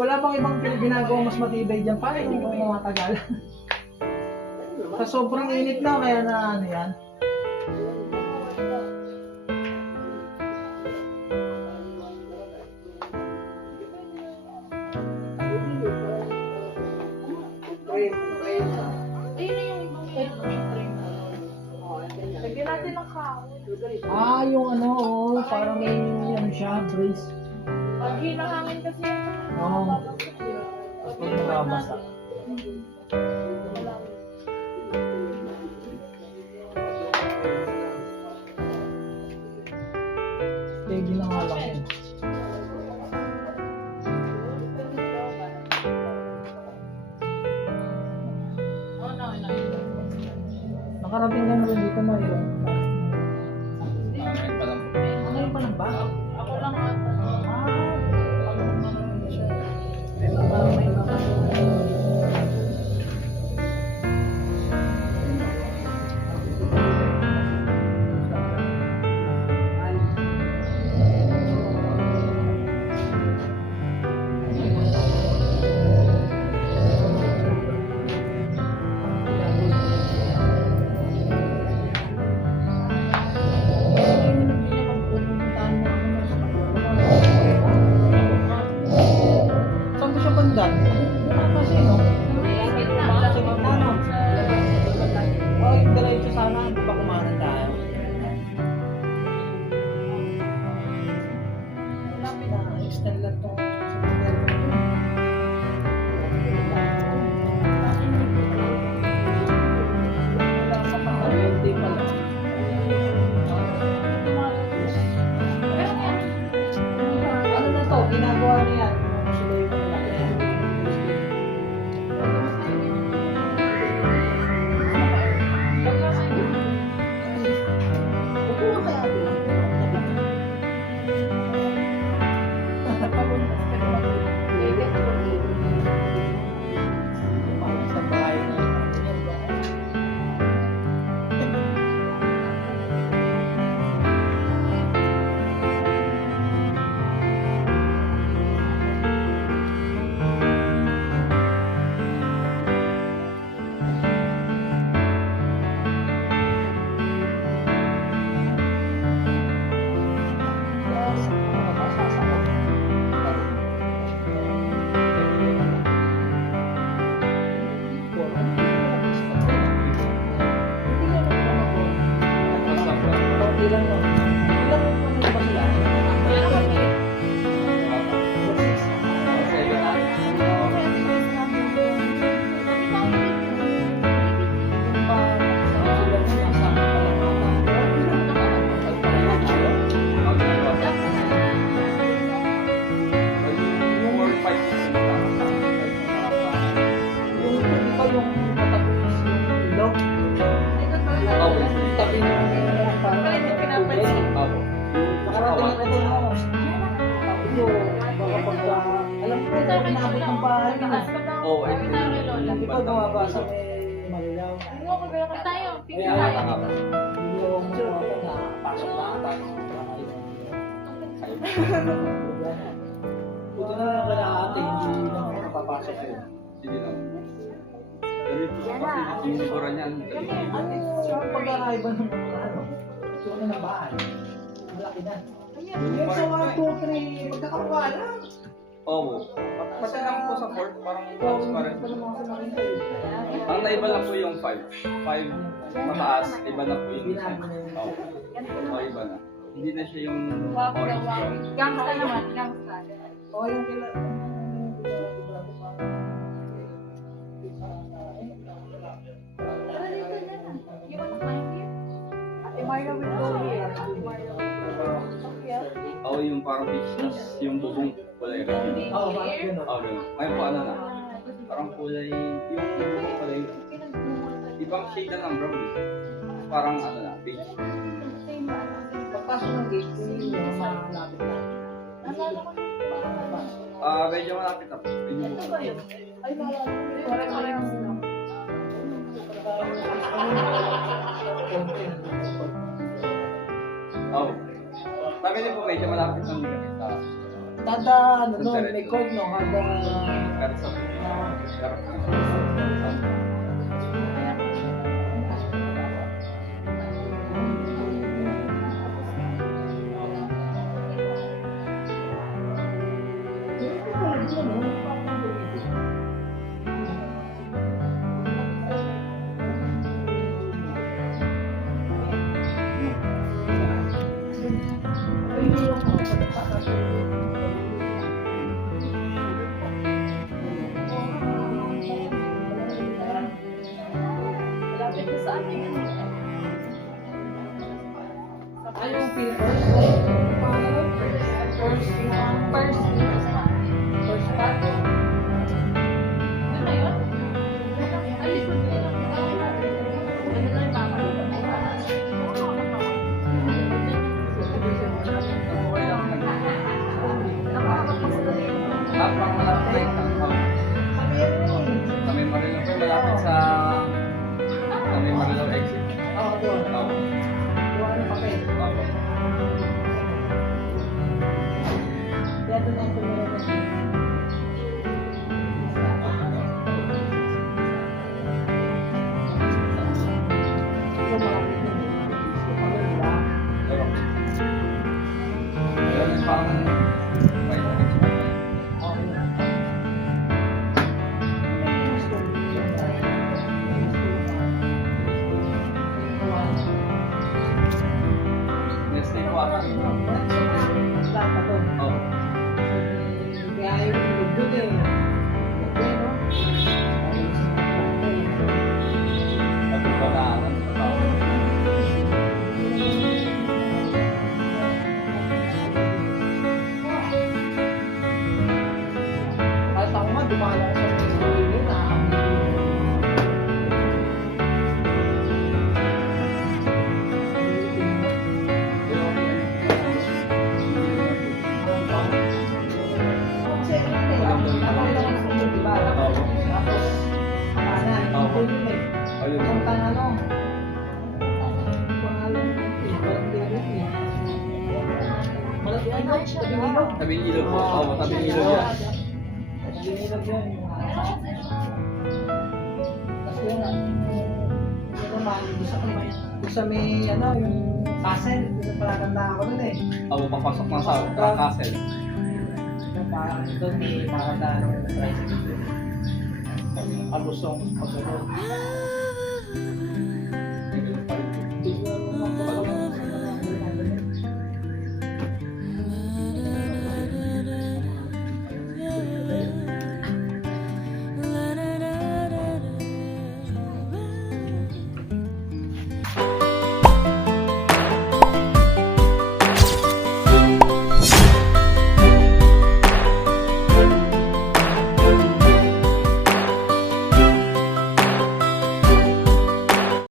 Wala bang ibang ginagawa mas matibay dyan pa yung mga tagal? Sa sobrang init na, kaya na ano yan. Lagyan natin ng kahoy. Ah, yung ano, oh, parang may ano siya, brace. Pag hinahangin kasi Oo. Tapos pag nababasa. Steady na nga lang yun. Nakarating ka na rin dito na yun. Ngayon pa lang. Ngayon pa lang ba? ako lang ata. Saan ba siya bandan? Wala kasi, no? Sa gitna, no? Oh, yung diretso sana, di ba kumanan tayo? Malapit na, extend lang to. Ano na to? Ginagawa niya yan. Sila yung malaki. Upo ka kaya doon. Parang sa bahay na yun. Oo, ay. Hindi pa bumabasa may marilaw. Tayo, picture Kaya tayo. hindi mo na pasok na ata. Buti na lang kaya ate, hindi na makapapasok yun. Sige lang. Pero ito kasi yung sura niyan. Ate, sa pag-arrive ng mga ano, sura ng bahay, malaki na. Yung sa 1, 2, 3, magkakakuha lang. Oo. Kasi lang po sa port, parang transparent. Ang naiba lang po yung 5. 5 mataas, iba na po yung isa. Oo. Oo, iba na. Hindi na siya yung orange. Gangsta naman, gangsta. O yung kila... Ate Maria will go here. Oo, yung parang business, yung bubong kulay red. Oo, bakit yun? Oo, ganun. Ngayon po ano na, parang kulay, yung bubong kulay, ibang shade na ng brown eh. Parang ano na, beige. Pagpasok ng gate, hindi mo malapit na. Medyo malapit na po. Ito ba yun? Ay, parang sila. Oo. Sabi din po medyo malapit ng gamit sa Kada, ano no, may court no, kada... Pero sa Malapit na sa amin yan. Ay, yung first, first part. Ano na yun? Ay, likod na yun. Ano na yung mama? Tapang malapit kami Marilao po, malapit sa kami Marilao exit. Oo, doon. Oo. Doon ang papel. Oo. Kaya doon ang tumulong. Ganun pang may next day po ata. Oo. Sabi ko na ano sa tao. Kahit ako nga, dumala ko sa mga na. Kasi ano eh, nakakita ko sa iyo, di ba? Tapos, kanan, ito yun eh. Ayun. Punta na ano. Pangalan ko, parang direct eh. Malaki ano, tabing ilog. Tabing ilog po. Oo, tabing ilog yan. Tabing ilog yun. Kasi yun, yun naman, doon sa may, ano, yung castle, doon sa palatanda ako dun eh. Oo, papasok na sa castle. Parang doon may palatanda ng tricycle. Abusong, pagkaroon.